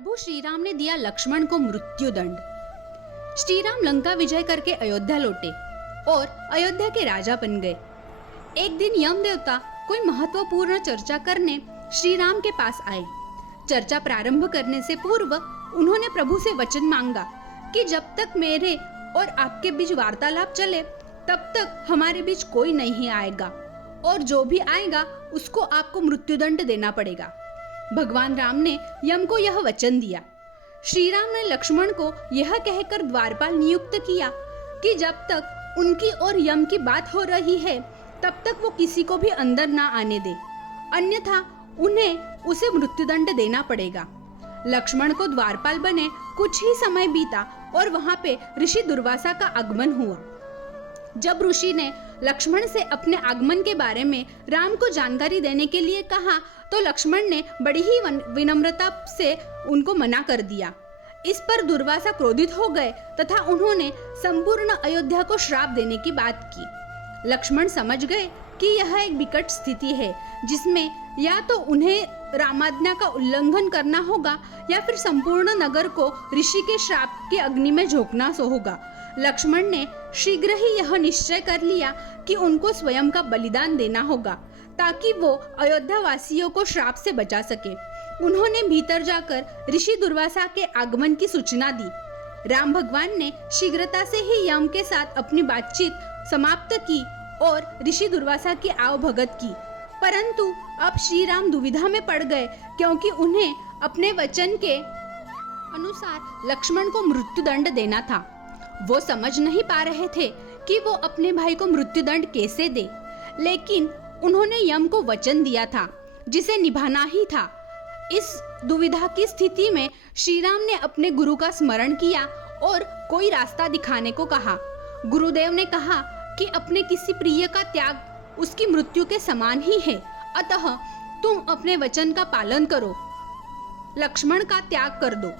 प्रभु श्री राम ने दिया लक्ष्मण को मृत्यु दंड। श्री राम लंका विजय करके अयोध्या लौटे और अयोध्या के राजा बन गए। एक दिन यम देवता कोई महत्वपूर्ण चर्चा करने श्री राम के पास आए। चर्चा प्रारंभ करने से पूर्व उन्होंने प्रभु से वचन मांगा कि जब तक मेरे और आपके बीच वार्तालाप चले तब तक हमारे बीच कोई नहीं आएगा और जो भी आएगा उसको आपको मृत्युदंड देना पड़ेगा। भगवान राम ने यम को यह वचन दिया। श्री राम ने लक्ष्मण को यह कहकर द्वारपाल नियुक्त किया कि जब तक उनकी और यम की बात हो रही है तब तक वो किसी को भी अंदर ना आने दे, अन्यथा उन्हें उसे मृत्युदंड देना पड़ेगा। लक्ष्मण को द्वारपाल बने कुछ ही समय बीता और वहां पे ऋषि दुर्वासा का आगमन हुआ। जब ऋषि ने लक्ष्मण से अपने आगमन के बारे में राम को जानकारी देने के लिए कहा तो लक्ष्मण ने बड़ी ही विनम्रता से उनको मना कर दिया। इस पर दुर्वासा क्रोधित हो गए तथा उन्होंने संपूर्ण अयोध्या को श्राप देने की बात की। लक्ष्मण समझ गए कि यह एक विकट स्थिति है जिसमें या तो उन्हें रामाज्ञा का उल्लंघन करना होगा या फिर संपूर्ण नगर को ऋषि के श्राप की अग्नि में झोंकना होगा। लक्ष्मण ने शीघ्र ही यह निश्चय कर लिया कि उनको स्वयं का बलिदान देना होगा ताकि वो अयोध्या वासियों को श्राप से बचा सके। उन्होंने भीतर जाकर ऋषि दुर्वासा के आगमन की सूचना दी। राम भगवान ने शीघ्रता से ही यम के साथ अपनी बातचीत समाप्त की और ऋषि दुर्वासा की आवभगत की, परंतु अब श्री राम दुविधा में पड़ गए क्योंकि उन्हें अपने वचन के अनुसार लक्ष्मण को मृत्युदंड देना था। वो समझ नहीं पा रहे थे कि वो अपने भाई को मृत्युदंड कैसे दे, लेकिन उन्होंने यम को वचन दिया था जिसे निभाना ही था। इस दुविधा की स्थिति में श्री राम ने अपने गुरु का स्मरण किया और कोई रास्ता दिखाने को कहा। गुरुदेव ने कहा कि अपने किसी प्रिय का त्याग उसकी मृत्यु के समान ही है, अतः तुम अपने वचन का पालन करो, लक्ष्मण का त्याग कर दो।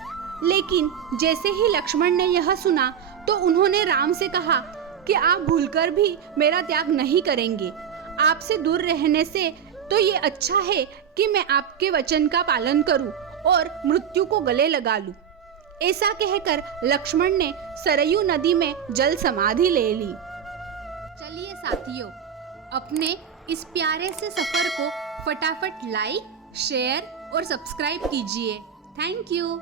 लेकिन जैसे ही लक्ष्मण ने यह सुना तो उन्होंने राम से कहा कि आप भूलकर भी मेरा त्याग नहीं करेंगे। आपसे दूर रहने से तो ये अच्छा है कि मैं आपके वचन का पालन करूं और मृत्यु को गले लगा लूं। ऐसा कहकर लक्ष्मण ने सरयू नदी में जल समाधि ले ली। चलिए साथियों, अपने इस प्यारे से सफर को फटाफट लाइक, शेयर और सब्सक्राइब कीजिए। Thank you.